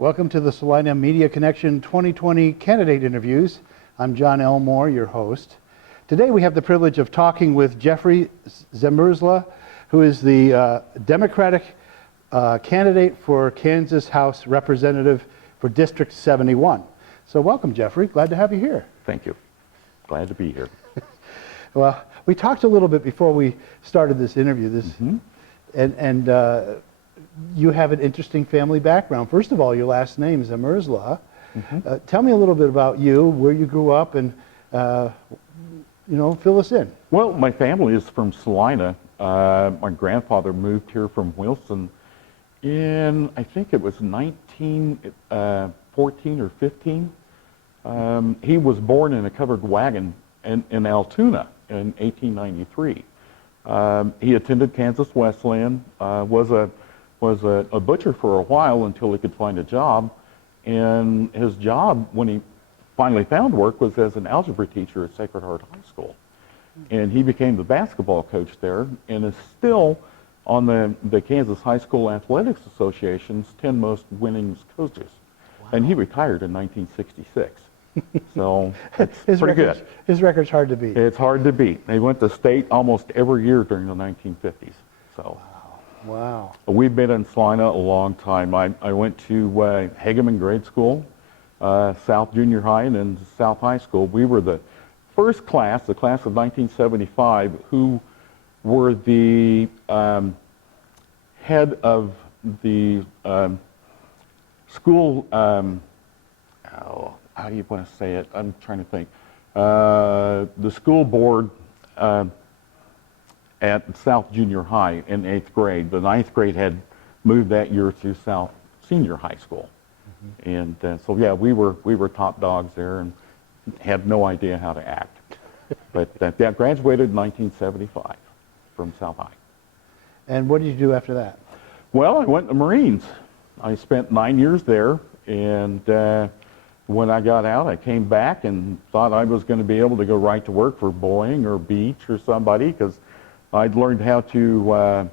Welcome to the Salina Media Connection 2020 candidate interviews. I'm John Elmore, your host. Today we have the privilege of talking with Jeffrey Zamrzla, who is the Democratic candidate for Kansas House Representative for District 71. So welcome, Jeffrey. Glad to have you here. Thank you. Glad to be here. Well, we talked a little bit before we started this interview. You have an interesting family background. First of all, your last name is Zamrzla. Tell me a little bit about you, where you grew up, and fill us in. Well, my family is from Salina. My grandfather moved here from Wilson in, I think it was 1914 or 15. He was born in a covered wagon in Altoona in 1893. He attended Kansas Wesleyan, was a butcher for a while until he could find a job. And his job, when he finally found work, was as an algebra teacher at Sacred Heart High School. And he became the basketball coach there and is still on the Kansas High School Athletics Association's 10 most winnings coaches. Wow. And he retired in 1966. So it's pretty good. His record's hard to beat. It's hard to beat. They went to state almost every year during the 1950s. So. Wow. We've been in Salina a long time. I went to Hageman Grade School, South Junior High, and then South High School. We were the first class, the class of 1975, who were the head of the school, how do you want to say it? I'm trying to think. The school board at South Junior High in 8th grade. The 9th grade had moved that year to South Senior High School. And so yeah, we were top dogs there and had no idea how to act. But graduated in 1975 from South High. And what did you do after that? Well, I went to Marines. I spent 9 years there, and when I got out, I came back and thought I was going to be able to go right to work for Boeing or Beach or somebody, because I'd learned how to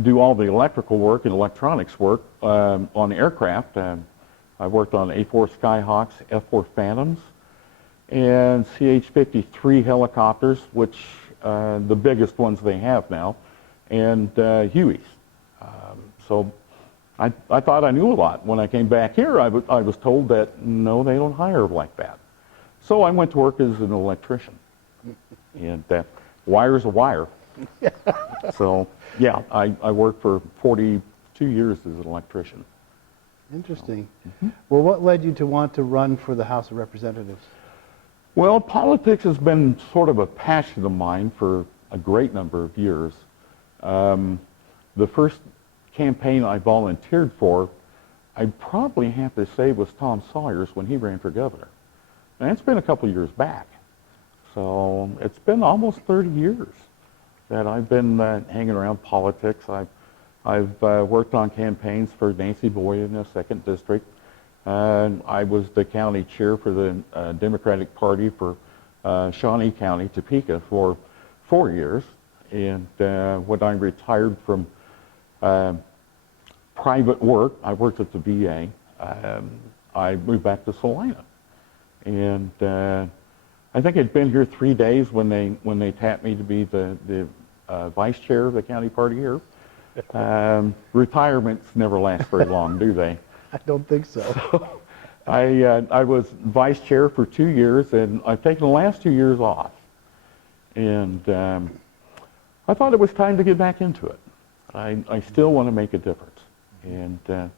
do all the electrical work and electronics work on aircraft. I worked on A-4 Skyhawks, F-4 Phantoms, and CH-53 helicopters, which the biggest ones they have now, and Hueys. So I thought I knew a lot. When I came back here, I was told that, no, they don't hire like that. So I went to work as an electrician. And wire's a wire. So, yeah, I worked for 42 years as an electrician. Interesting. Well, what led you to want to run for the House of Representatives? Well, politics has been sort of a passion of mine for a great number of years. The first campaign I volunteered for, I probably have to say, was Tom Sawyer's when he ran for governor. And it's been a couple years back. So it's been almost 30 years that I've been hanging around politics. I've worked on campaigns for Nancy Boyd in the 2nd District. I was the county chair for the Democratic Party for Shawnee County, Topeka, for 4 years. And when I retired from private work, I worked at the VA, I moved back to Salina. And I think I'd been here 3 days when they tapped me to be the vice chair of the county party here. Retirements never last very long, do they? I don't think so. So I was vice chair for 2 years, and I've taken the last 2 years off. And I thought it was time to get back into it. I still want to make a difference. And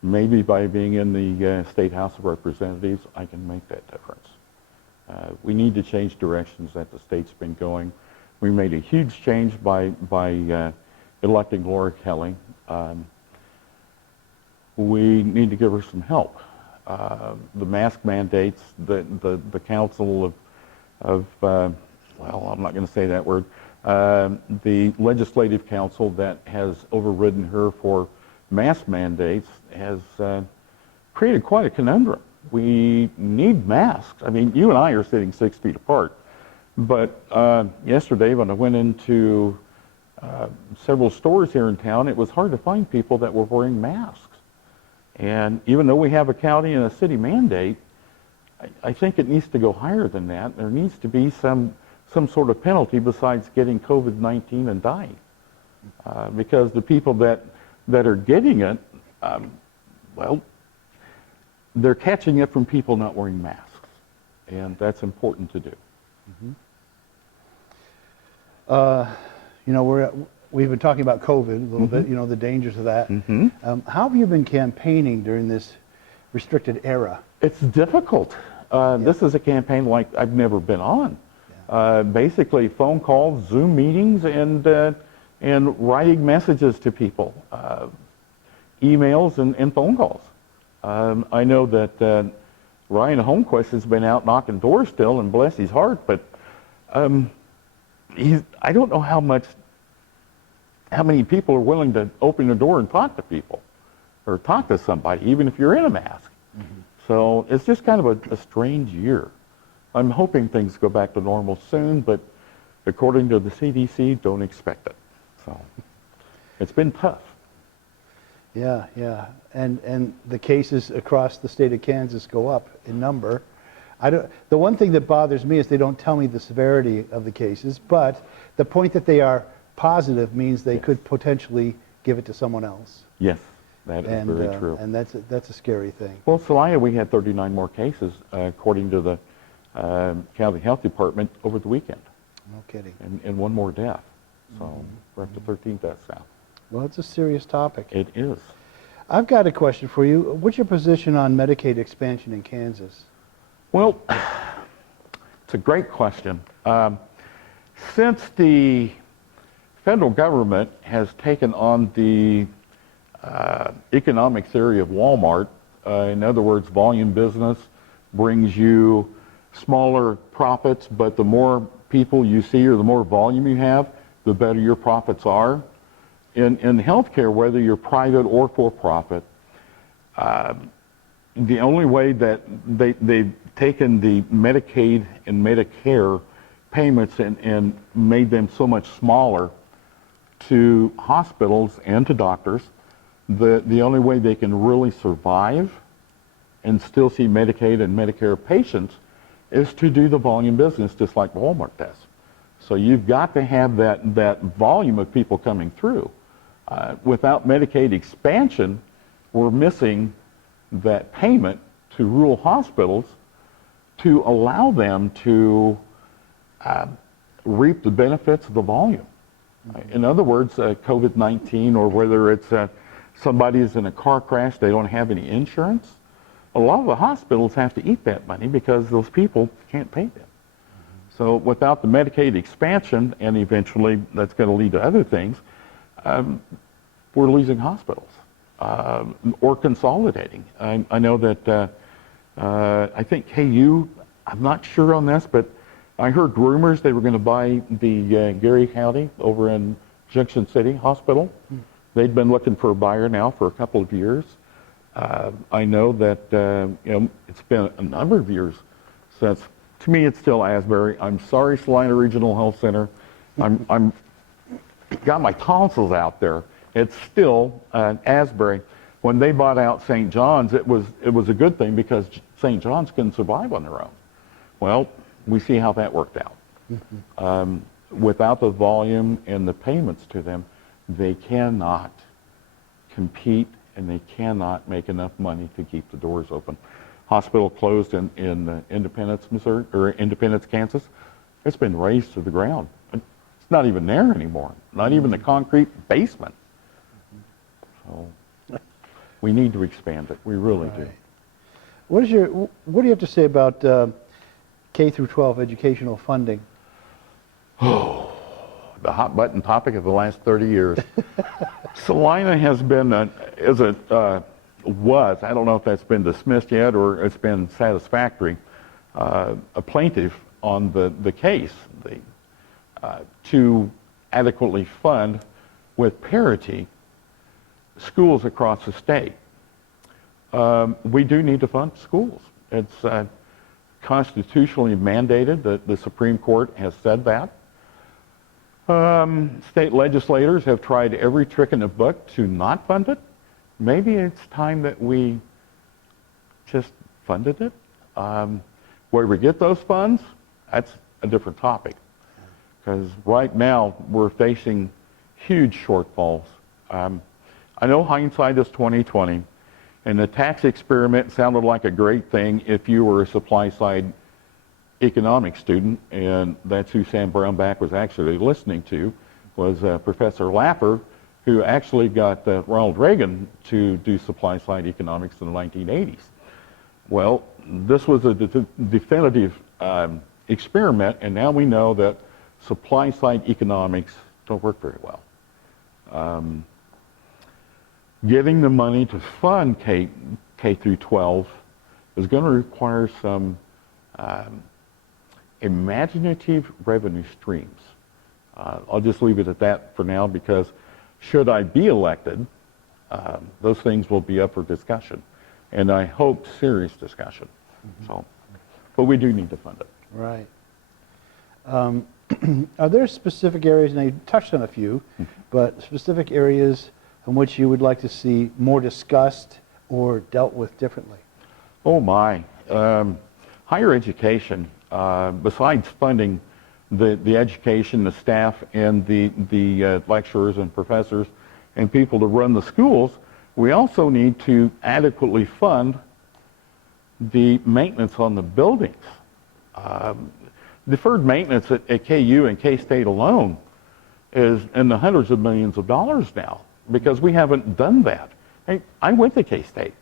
maybe by being in the State House of Representatives, I can make that difference. We need to change directions that the state's been going. We made a huge change by electing Laura Kelly. We need to give her some help. The mask mandates, the council of well, I'm not going to say that word, the legislative council that has overridden her for mask mandates has created quite a conundrum. We need masks. I mean, you and I are sitting 6 feet apart. But yesterday when I went into several stores here in town, it was hard to find people that were wearing masks. And even though we have a county and a city mandate, I think it needs to go higher than that. There needs to be some sort of penalty besides getting COVID-19 and dying. Because the people that are getting it, well, they're catching it from people not wearing masks. And that's important to do. You know, we've been talking about COVID a little bit, you know, the dangers of that. How have you been campaigning during this restricted era? It's difficult. This is a campaign like I've never been on. Basically, phone calls, Zoom meetings, and writing messages to people, emails and phone calls. I know that Ryan Holmquist has been out knocking doors still, and bless his heart, but I don't know how many people are willing to open the door and talk to people, or talk to somebody, even if you're in a mask. So it's just kind of a strange year. I'm hoping things go back to normal soon, but according to the CDC, don't expect it. So it's been tough. Yeah, yeah, and the cases across the state of Kansas go up in number. The one thing that bothers me is they don't tell me the severity of the cases, but the point that they are positive means they could potentially give it to someone else. Yes, that is very true. And that's a scary thing. Well, Celaya, we had 39 more cases, according to the County Health Department over the weekend. No kidding. And one more death. So we're up to 13 deaths now. Well, it's a serious topic. It is. I've got a question for you. What's your position on Medicaid expansion in Kansas? Well, it's a great question. Since the federal government has taken on the economic theory of Walmart, in other words, volume business brings you smaller profits, but the more people you see or the more volume you have, the better your profits are. In healthcare, whether you're private or for-profit, the only way that they've taken the Medicaid and Medicare payments and made them so much smaller to hospitals and to doctors, the only way they can really survive and still see Medicaid and Medicare patients is to do the volume business just like Walmart does. So you've got to have that volume of people coming through. Without Medicaid expansion, we're missing that payment to rural hospitals to allow them to reap the benefits of the volume. In other words, COVID-19, or whether it's somebody is in a car crash, they don't have any insurance, a lot of the hospitals have to eat that money because those people can't pay them. So without the Medicaid expansion, and eventually that's going to lead to other things, we're losing hospitals or consolidating. I know that I think KU, I'm not sure on this, but I heard rumors they were going to buy the Geary County over in Junction City Hospital. They'd been looking for a buyer now for a couple of years. I know that it's been a number of years since. To me, it's still Asbury. I'm sorry, Salina Regional Health Center. I'm got my tonsils out there. It's still Asbury. When they bought out St. John's, it was a good thing because St. John's couldn't survive on their own. Well, we see how that worked out. Without the volume and the payments to them, they cannot compete and they cannot make enough money to keep the doors open. Hospital closed in Independence, Missouri, or Independence, Kansas. It's been razed to the ground. It's not even there anymore. Not even the concrete basement. So we need to expand it. We really do. What do you have to say about K through 12 educational funding? Oh, the hot button topic of the last 30 years. Salina has been, I don't know if that's been dismissed yet or it's been satisfactory, a plaintiff on the case to adequately fund with parity schools across the state. We do need to fund schools. It's constitutionally mandated. The Supreme Court has said that. State legislators have tried every trick in the book to not fund it. maybe it's time that we just funded it. Where we get those funds, that's a different topic. Because right now, we're facing huge shortfalls. I know hindsight is 20/20, and the tax experiment sounded like a great thing if you were a supply-side economics student, and that's who Sam Brownback was actually listening to, was Professor Laffer, who actually got Ronald Reagan to do supply-side economics in the 1980s. Well, this was a definitive experiment, and now we know that supply-side economics don't work very well. Getting the money to fund K through 12 is going to require some imaginative revenue streams. I'll just leave it at that for now, because should I be elected, those things will be up for discussion, and I hope serious discussion. So, but we do need to fund it. Right. Are there specific areas, and you touched on a few, but specific areas in which you would like to see more discussed or dealt with differently? Oh my. Higher education, besides funding the education, the staff, and the lecturers and professors and people to run the schools, we also need to adequately fund the maintenance on the buildings. Deferred maintenance at KU and K-State alone is in the hundreds of millions of dollars now, because we haven't done that. I went to K-State.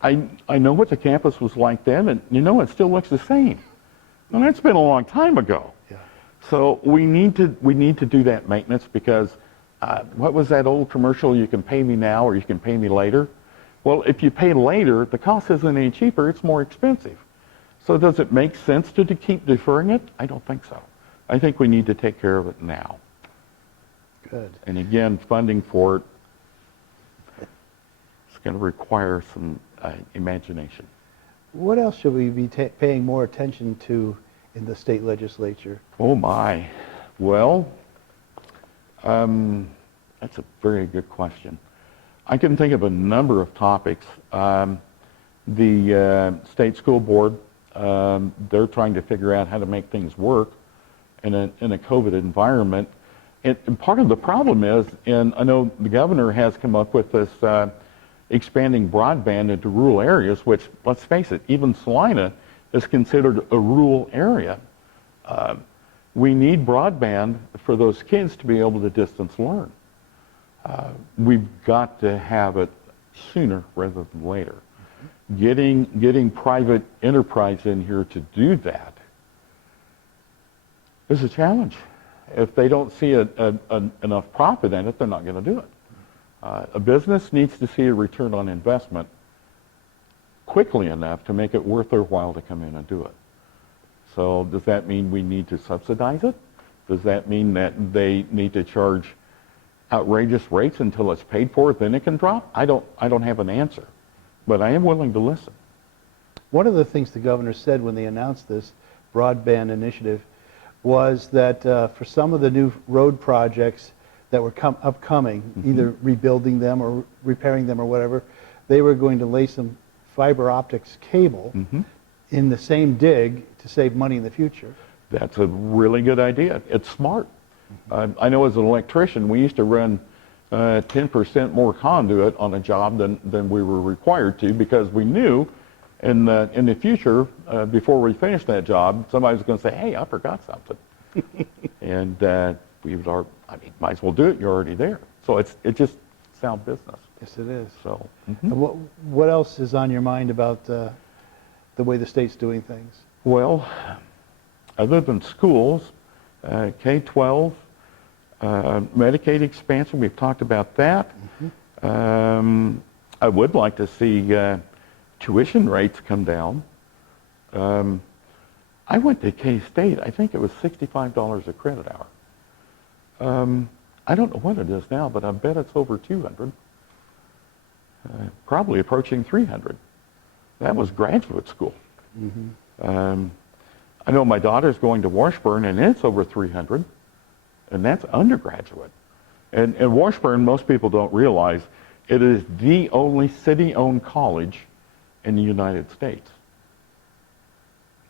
I know what the campus was like then, and it still looks the same. And that's been a long time ago. Yeah. So we need to do that maintenance, because what was that old commercial? You can pay me now or you can pay me later. Well, if you pay later, the cost isn't any cheaper, it's more expensive. So does it make sense to keep deferring it? I don't think so. I think we need to take care of it now. Good. And again, funding for it is going to require some imagination. What else should we be paying more attention to in the state legislature? Oh my. Well, that's a very good question. I can think of a number of topics. The state school board, they're trying to figure out how to make things work in a COVID environment. And part of the problem is, and I know the governor has come up with this expanding broadband into rural areas, which, let's face it, even Salina is considered a rural area. We need broadband for those kids to be able to distance learn. We've got to have it sooner rather than later. Getting private enterprise in here to do that is a challenge. If they don't see enough profit in it, they're not going to do it. A business needs to see a return on investment quickly enough to make it worth their while to come in and do it. So does that mean we need to subsidize it? Does that mean that they need to charge outrageous rates until it's paid for, then it can drop? I don't have an answer, but I am willing to listen. One of the things the governor said when they announced this broadband initiative was that for some of the new road projects that were upcoming, either rebuilding them or repairing them or whatever, they were going to lay some fiber optics cable in the same dig to save money in the future. That's a really good idea. It's smart. I know as an electrician, we used to run 10% more conduit on a job than we were required to, because we knew in the future, before we finished that job, somebody was going to say, hey, I forgot something. And might as well do it, you're already there. So it's just sound business. Yes, it is. So, And what else is on your mind about the way the state's doing things? well, other than schools, K-12, Medicaid expansion, we've talked about that. I would like to see tuition rates come down. I went to K-State, I think it was $65 a credit hour. I don't know what it is now, but I bet it's over 200. Probably approaching 300. That was graduate school. I know my daughter's going to Washburn, and it's over 300, and that's undergraduate. And Washburn, most people don't realize, It is the only city-owned college in the United States.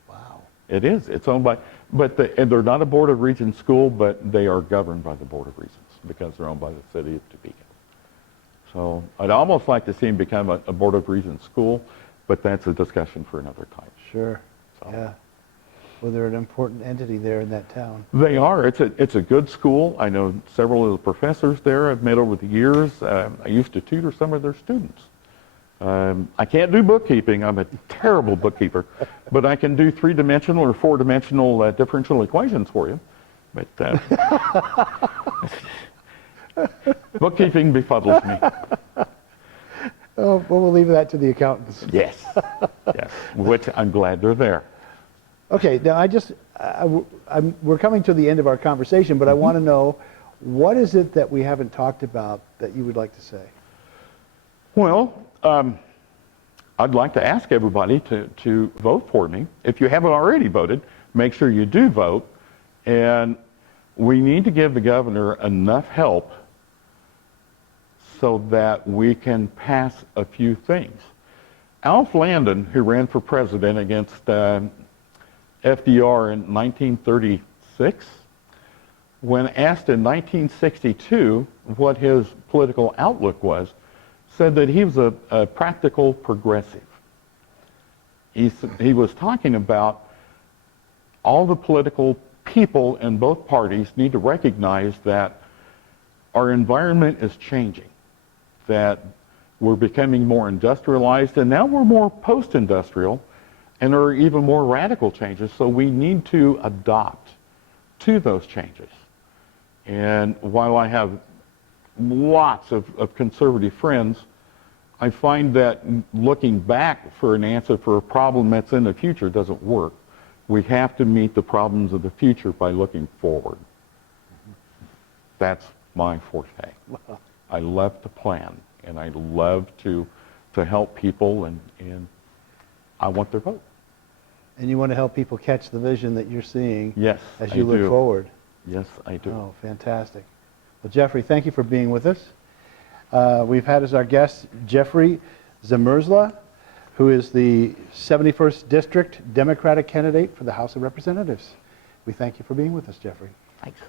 Wow. It is. It's owned by, and they're not a Board of Regents school, but they are governed by the Board of Regents because they're owned by the city of Topeka. So I'd almost like to see them become a Board of Regents school, but that's a discussion for another time. Sure. So. Yeah. Well, they're an important entity there in that town. They are. It's a good school. I know several of the professors there I've met over the years. I used to tutor some of their students. I can't do bookkeeping. I'm a terrible bookkeeper, but I can do three-dimensional or four-dimensional differential equations for you. But bookkeeping befuddles me. Oh, well, we'll leave that to the accountants. Yes, yes. Which I'm glad they're there. Okay, now we're coming to the end of our conversation, but I want to know, what is it that we haven't talked about that you would like to say? Well, I'd like to ask everybody to vote for me. If you haven't already voted, make sure you do vote. And we need to give the governor enough help so that we can pass a few things. Alf Landon, who ran for president against FDR in 1936, when asked in 1962 what his political outlook was, said that he was a practical progressive. He was talking about all the political people in both parties need to recognize that our environment is changing, that we're becoming more industrialized, and now we're more post-industrial, and there are even more radical changes, so we need to adopt to those changes. And while I have lots of conservative friends, I find that looking back for an answer for a problem that's in the future doesn't work. We have to meet the problems of the future by looking forward. That's my forte. I love to plan, and I love to help people, and I want their vote. And you want to help people catch the vision that you're seeing, yes, as you look forward. Yes, I do. Oh, fantastic. Well, Jeffrey, thank you for being with us. We've had as our guest Jeffrey Zamrzla, who is the 71st District Democratic candidate for the House of Representatives. We thank you for being with us, Jeffrey. Thanks.